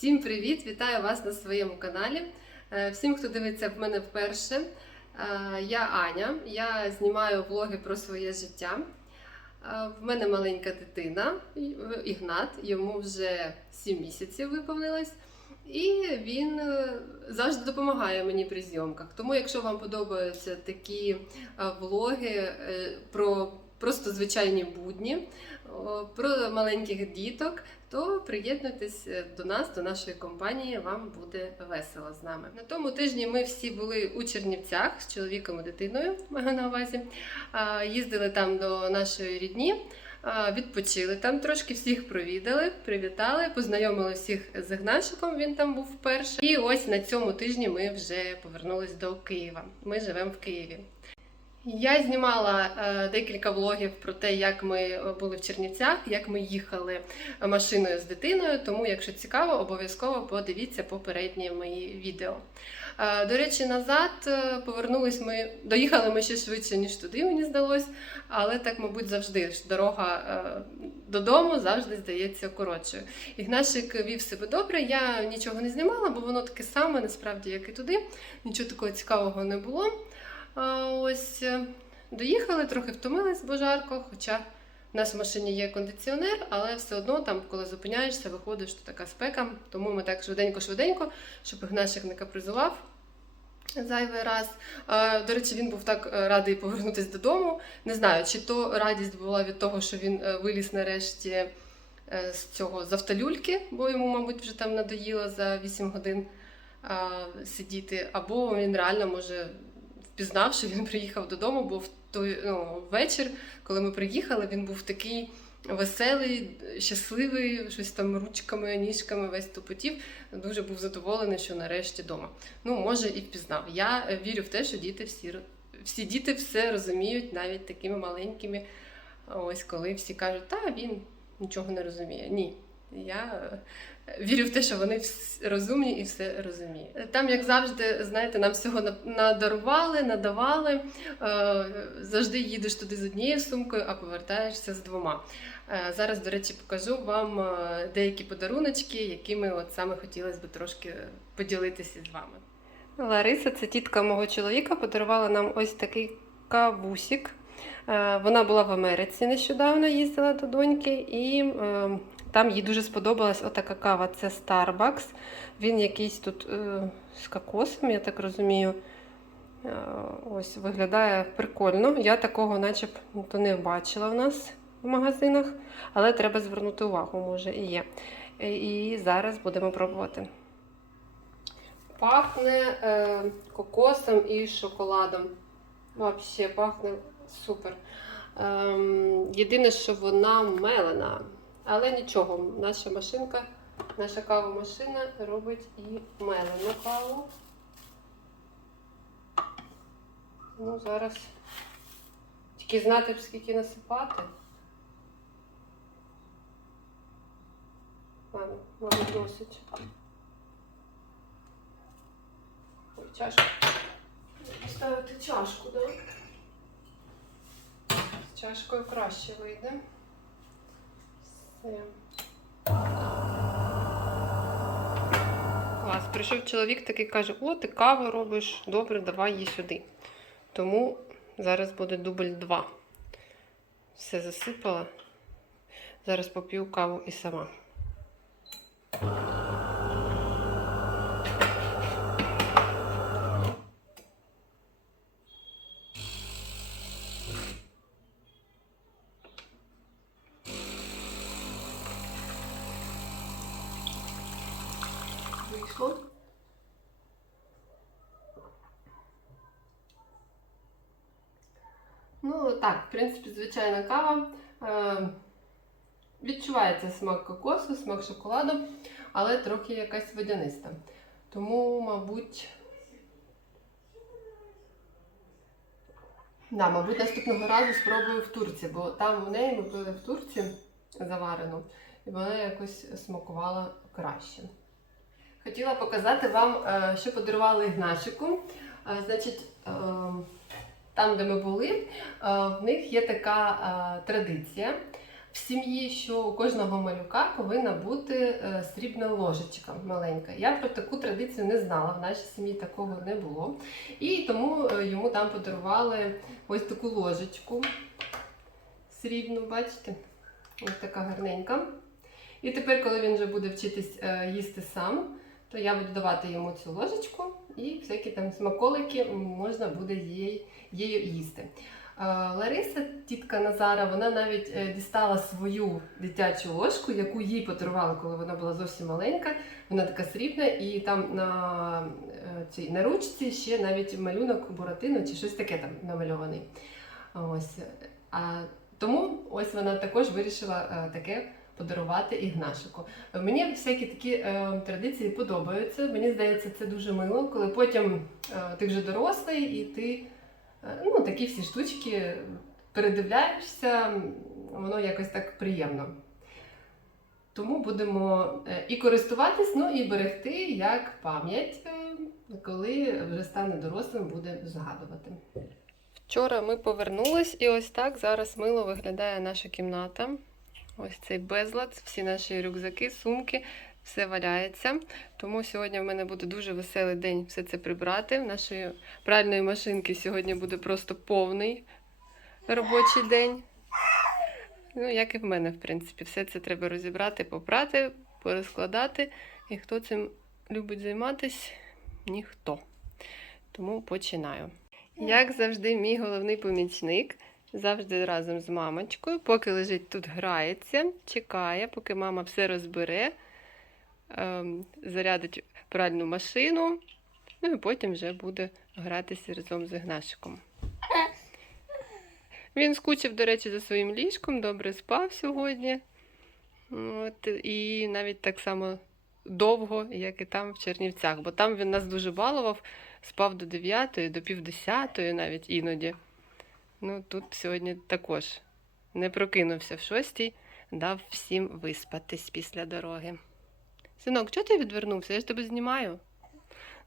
Всім привіт! Вітаю вас на своєму каналі. Е, Всім, хто дивиться в мене вперше, е, я Аня. Я знімаю влоги про своє життя. Е, В мене маленька дитина, Ігнат, йому вже 7 місяців виповнилось. І він завжди допомагає мені при зйомках. Тому, якщо вам подобаються такі влоги про просто звичайні будні, про маленьких діток, то приєднуйтесь е, до нас, до нашої компанії. Вам буде весело з нами. На тому тижні ми всі були у Чернівцях з чоловіком і дитиною. Маю на увазі. Їздили там до нашої рідні. Відпочили там трошки, всіх провідали, привітали, познайомили всіх з Ігнашиком, він там був вперше. І ось на цьому тижні ми вже повернулись до Києва. Ми живемо в Києві. Я знімала е, декілька влогів про те, як ми е, були в Чернівцях, як ми їхали машиною з дитиною. Тому, якщо цікаво, обов'язково подивіться попередні мої відео. Е, До речі, назад е, повернулись ми, доїхали ми ще швидше, ніж туди, мені здалось, але так, мабуть, завжди ж дорога е, додому завжди здається коротшою. Ігнашик вів себе добре, я нічого не знімала, бо воно таке саме, насправді, як і туди. Нічого такого цікавого не було. Ось е, доїхали, трохи втомились, бо жарко, хоча в нас в машині є кондиціонер, але все одно там, коли зупиняєшся, виходиш, то така спека. Тому ми так швиденько-швиденько, щоб Ігнашик не капризував зайвий раз. До речі, він був так е, радий повернутися додому. Не знаю, чи то радість була від того, що він е, виліз нарешті з цього з автолюльки, бо йому, мабуть, вже там надоїло за 8 годин сидіти, або він реально може впізнав, що він приїхав додому, бо в той ну, вечір, коли ми приїхали, він був такий веселий, щасливий, щось там ручками, ніжками весь тупотів. Дуже був задоволений, що нарешті вдома. Ну, може, і впізнав. Я е, вірю в те, що діти всі, всі діти все розуміють, навіть такими маленькими. Ось коли всі кажуть, та він нічого не розуміє. Ні. Я е, вірю в те, що вони розумні і все розуміють. Там, як завжди, знаєте, нам всього надарували, надавали. Е, Завжди їдеш туди з однією сумкою, а повертаєшся з двома. Е, Зараз, до речі, покажу вам деякі подаруночки, якими от саме хотілося б трошки поділитися з вами. Лариса, це тітка мого чоловіка, подарувала нам ось такий кавусік. Вона була в Америці нещодавно, їздила до доньки, і е, там їй дуже сподобалась отака кава. Це Starbucks. Він якийсь тут е, з кокосом, я так розумію. Е, Ось виглядає прикольно. Я такого, начебто, не бачила в нас в магазинах, але треба звернути увагу, може і є. Е, І зараз будемо пробувати. Пахне е, кокосом і шоколадом. Вообще пахне супер. Ем, єдине, що вона мелена. Але нічого, наша машинка, наша кавомашина робить і мелену каву. Ну, зараз тільки знати скільки насипати. Ладно, мабуть, досить. Ой, чашку. Поставити чашку, так? З чашкою краще вийде. Все. Клас. Прийшов чоловік такий каже: О, ти каву робиш, добре, давай її сюди. Тому зараз буде дубль 2. Все засипала. Зараз поп'ю каву і сама. Вийшло. Ну, так, в принципі, звичайна кава. Е, відчувається смак кокосу, смак шоколаду, але трохи якась водяниста. Тому, мабуть. Да, мабуть, наступного разу спробую в Турції, бо там в неї ми пили в Турції заварену, і вона якось смакувала краще. Хотіла показати вам, е, що подарували Ігнашику. Е, Значить, е, там, де ми були, в них є така традиція. в сім'ї, що у кожного малюка повинна бути срібна ложечка маленька. Я про таку традицію не знала, в нашій сім'ї такого не було. І тому йому там подарували ось таку ложечку срібну, бачите? Ось така гарненька. І тепер, коли він вже буде вчитись їсти сам, то я буду давати йому цю ложечку і всякі там смаколики можна буде її їсти. Е, Лариса, тітка Назара, вона навіть е, дістала свою дитячу ложку, яку їй подарували, коли вона була зовсім маленька. Вона така срібна, і там на, е, цій, на ручці ще навіть малюнок Буратино чи щось таке там намальований. Ось. А, тому ось вона також вирішила таке подарувати Ігнашику. Мені всякі такі е, традиції подобаються. Мені здається, це дуже мило, коли потім е, ти вже дорослий і ти е, ну, такі всі штучки передивляєшся, воно якось так приємно. Тому будемо е, і користуватись, ну і берегти як пам'ять, е, коли вже стане дорослим, буде згадувати. Вчора ми повернулись, і ось так зараз мило виглядає наша кімната. Ось цей безлад, всі наші рюкзаки, сумки, все валяється. Тому сьогодні в мене буде дуже веселий день все це прибрати. В нашої пральної машинки сьогодні буде просто повний робочий день. Ну, як і в мене, в принципі, все це треба розібрати, попрати, порозкладати. І хто цим любить займатися? Ніхто. Тому починаю. Як завжди, мій головний помічник завжди разом з мамочкою, поки лежить тут, грається, чекає, поки мама все розбере, ем, зарядить пральну машину, ну і потім вже буде гратися разом з Ігнашиком. Він скучив, до речі, за своїм ліжком, добре спав сьогодні. От, і навіть так само довго, як і там в Чернівцях, бо там він нас дуже балував, спав до 9, до пів 10 навіть іноді. Ну, тут сьогодні також не прокинувся в шостій, дав всім виспатись після дороги. Синок, чого ти відвернувся? Я ж тебе знімаю.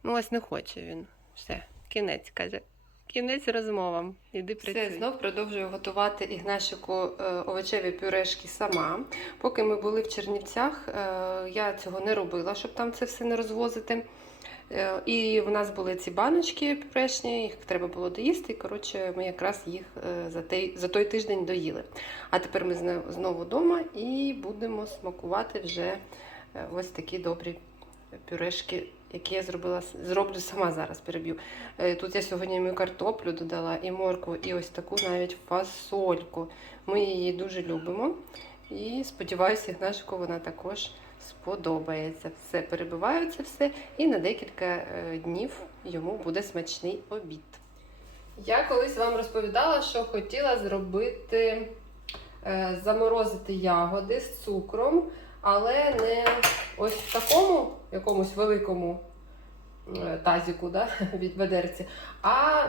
Ну, ось не хоче він. Все, кінець, каже. Кінець розмовам. Іди працюй. Все, знов продовжую готувати Ігнашику е, овочеві пюрешки сама. Поки ми були в Чернівцях, е, я цього не робила, щоб там це все не розвозити. Е, І в нас були ці баночки пюрешні, їх треба було доїсти. Коротше, ми якраз їх е, за той, за той тиждень доїли. А тепер ми знову вдома і будемо смакувати вже е, ось такі добрі пюрешки, які я зробила, зроблю сама зараз переб'ю. Тут я сьогодні і картоплю додала, і моркву, і ось таку навіть фасольку. Ми її дуже любимо. І сподіваюся, Ігнашику вона також сподобається. Все перебиваю це все, і на декілька е, днів йому буде смачний обід. Я колись вам розповідала, що хотіла зробити е, заморозити ягоди з цукром, але не ось в такому якомусь великому е, тазіку да, від ведерці, а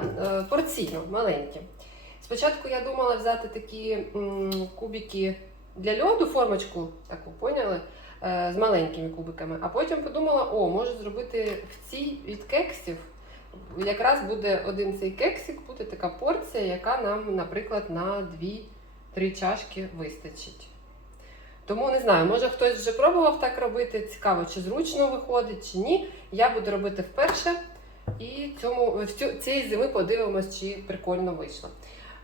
порційно, маленькі. Спочатку я думала взяти такі кубики для льоду, формочку таку, поняли? Е, з маленькими кубиками. А потім подумала, о, можу зробити в цій від кексів. Якраз буде один цей кексик, буде така порція, яка нам, наприклад, на 2-3 чашки вистачить. Тому не знаю, може хтось вже пробував так робити. Цікаво, чи зручно виходить, чи ні. Я буду робити вперше. І цьому, в цю, цієї зими подивимось, чи прикольно вийшло.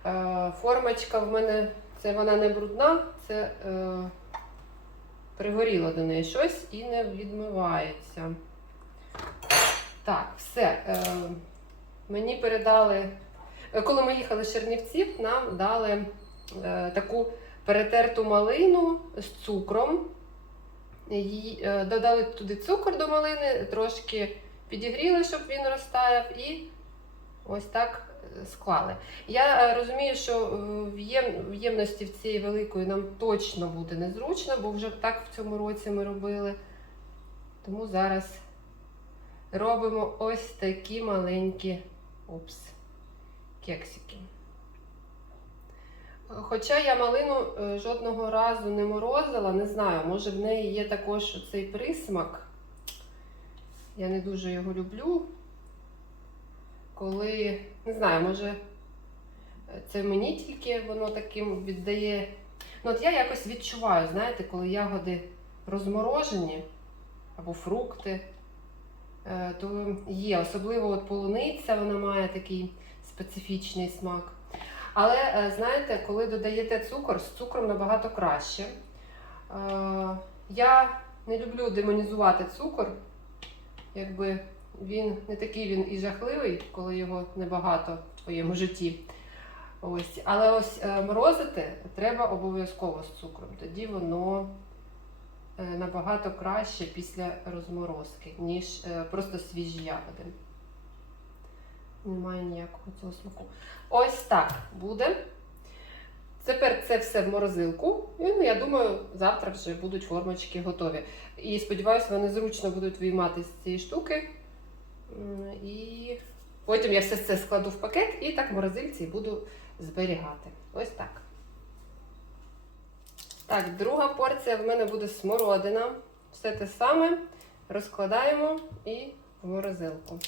Е, формочка в мене це вона не брудна, це е, пригоріло до неї щось і не відмивається. Так, все. Е, мені передали, е, коли ми їхали з Чернівців, нам дали е, таку перетерту малину з цукром. Її, додали туди цукор до малини, трошки підігріли, щоб він розтаяв, і ось так склали. Я е, розумію, що е, в ємності в цієї великої нам точно буде незручно, бо вже так в цьому році ми робили. Тому зараз робимо ось такі маленькі упс, кексики. Хоча я малину е, жодного разу не морозила, не знаю, може в неї є також цей присмак. Я не дуже його люблю. Коли, не знаю, може це мені тільки воно таким віддає. Ну, от я якось відчуваю, знаєте, коли ягоди розморожені або фрукти, е, то є. Особливо от полуниця, вона має такий специфічний смак. Але е, знаєте, коли додаєте цукор, з цукром набагато краще. Е, Я не люблю демонізувати цукор. Якби він не такий він і жахливий, коли його небагато в твоєму житті. Ось, але ось е, морозити треба обов'язково з цукром. Тоді воно е, набагато краще після розморозки, ніж е, просто свіжі ягоди. Немає ніякого цього смаку. Ось так буде. Тепер це все в морозилку. І ну, я думаю, завтра вже будуть формочки готові. І сподіваюся, вони зручно будуть виймати з цієї штуки. І потім я все це складу в пакет і так в морозильці буду зберігати. Ось так. Так, друга порція в мене буде смородина. Все те саме розкладаємо і в морозилку.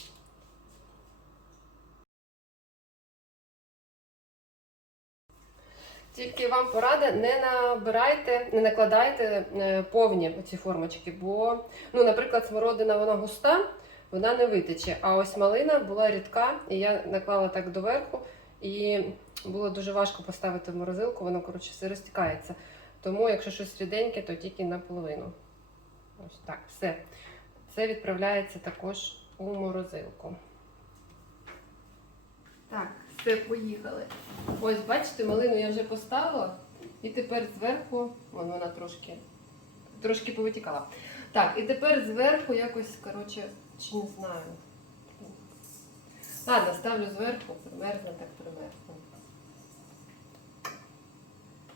Тільки вам порада, не набирайте, не накладайте е, повні оці формочки, бо, ну, наприклад, смородина вона густа, вона не витече. А ось малина була рідка, і я наклала так доверху, і було дуже важко поставити в морозилку, воно, коротше, все розтікається. Тому, якщо щось ріденьке, то тільки наполовину. Ось так, все. Це відправляється також у морозилку. Так, все, поїхали. Ось, бачите, малину я вже поставила, і тепер зверху, вон вона трошки, трошки повитікала. Так, і тепер зверху якось, коротше, чи не знаю. Ладно, ставлю зверху, примерзне, так примерзне.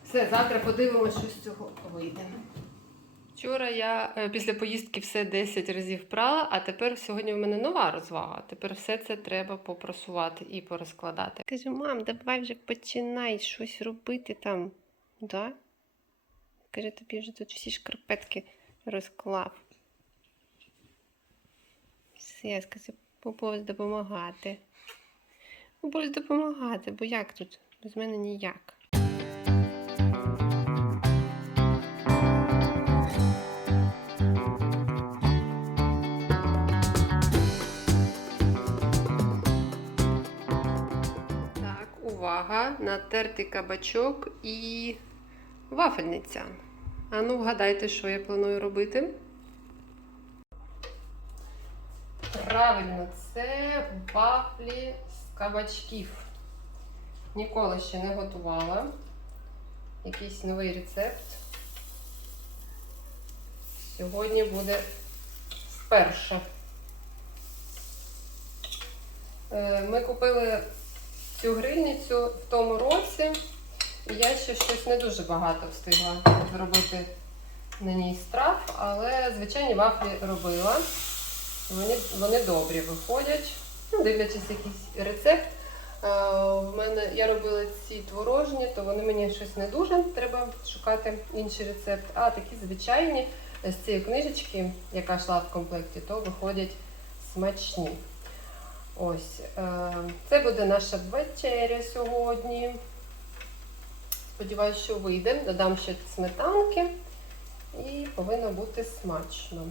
Все, завтра подивимося, що з цього вийде. Вчора я е, після поїздки все 10 разів прала, а тепер сьогодні в мене нова розвага. Тепер все це треба попросувати і порозкладати. Кажу, мам, давай вже починай щось робити там. Да? Каже, тобі вже тут всі шкарпетки розклав. Я сказав, поповз допомагати. Поповз допомагати, бо як тут? Без мене ніяк. Так, увага! Натертий кабачок і вафельниця. А ну, вгадайте, що я планую робити. Правильно, це вафлі з кабачків. Ніколи ще не готувала. Якийсь новий рецепт. Сьогодні буде вперше. Е, Ми купили цю грильницю в тому році, і я ще щось не дуже багато встигла зробити на ній страв, але звичайні вафлі робила. Вони, вони добрі виходять, ну, дивлячись якийсь рецепт. Е, В мене я робила ці творожні, то вони мені щось не дуже. Треба шукати інший рецепт. А такі звичайні з цієї книжечки, яка йшла в комплекті, то виходять смачні. Ось, е, це буде наша вечеря сьогодні. Сподіваюсь, що вийде. Додам ще сметанки і повинно бути смачно.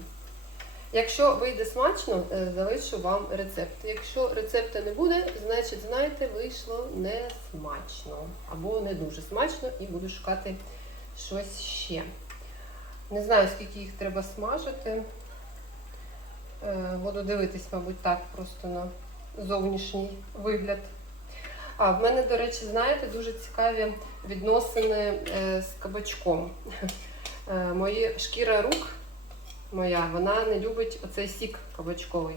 Якщо вийде смачно, е, залишу вам рецепт. Якщо рецепту не буде, значить, знаєте, вийшло не смачно або не дуже смачно і буду шукати щось ще. Не знаю, скільки їх треба смажити. Е, Буду дивитись, мабуть, так просто на зовнішній вигляд. А в мене, до речі, знаєте, дуже цікаві відносини е, з кабачком. Мої шкіра рук моя, вона не любить оцей сік кабачковий.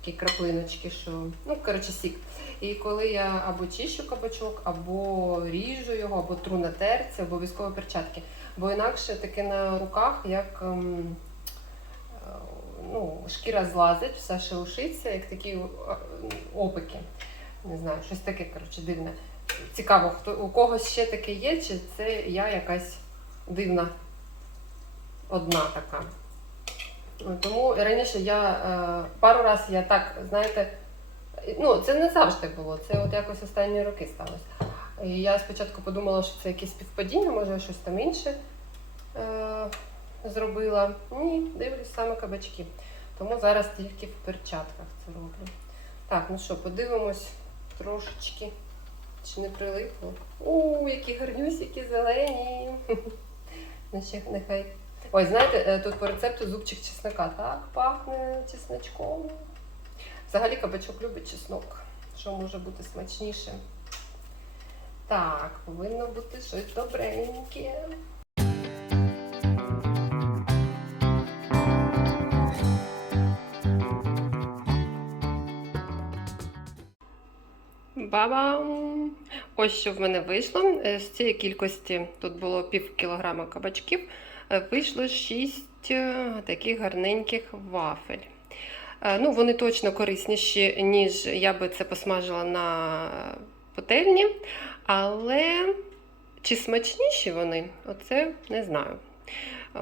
Такі краплиночки, що. Ну, коротше, сік. І коли я або чищу кабачок, або ріжу його, або тру на терці, обов'язково перчатки. Бо інакше таке на руках, як ем, е, ну, шкіра злазить, все шелушиться, як такі е, опики. Не знаю, щось таке, коротше, дивне. Цікаво, хто у когось ще таке є, чи це я якась дивна одна така. Тому раніше я е, пару разів я так, знаєте, ну це не завжди було, це от якось останні роки сталося. І я спочатку подумала, що це якесь співпадіння, може щось там інше е- зробила. Ні, дивлюсь саме кабачки. Тому зараз тільки в перчатках це роблю. Так, ну що, подивимось трошечки. Чи не прилипло? У, які гарнюсики зелені. Ну, нехай. Ой, знаєте, е, тут по рецепту зубчик чеснока. Так, пахне чесночком. Взагалі кабачок любить чеснок. Що може бути смачніше? Так, повинно бути щось добреньке. Бабам! Ось що в мене вийшло. Е, З цієї кількості тут було пів кілограма кабачків. Е, Вийшло 6 таких гарненьких вафель. Е, Ну, вони точно корисніші, ніж я би це посмажила на пательні. Але чи смачніші вони? Оце не знаю.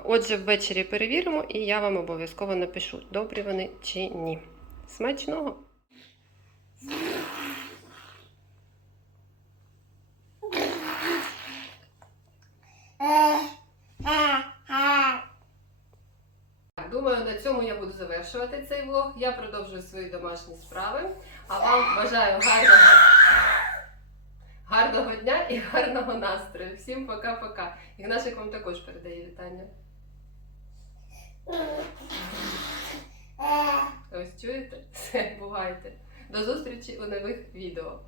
Отже, ввечері перевіримо, і я вам обов'язково напишу, добрі вони чи ні. Смачного! Так, Думаю, на цьому я буду завершувати цей влог. Я продовжую свої домашні справи. А вам бажаю гарного, гарного дня і гарного настрою. Всім пока-пока. Ігнашик вам також передає вітання. Ось чуєте? Все, бувайте. До зустрічі у нових відео.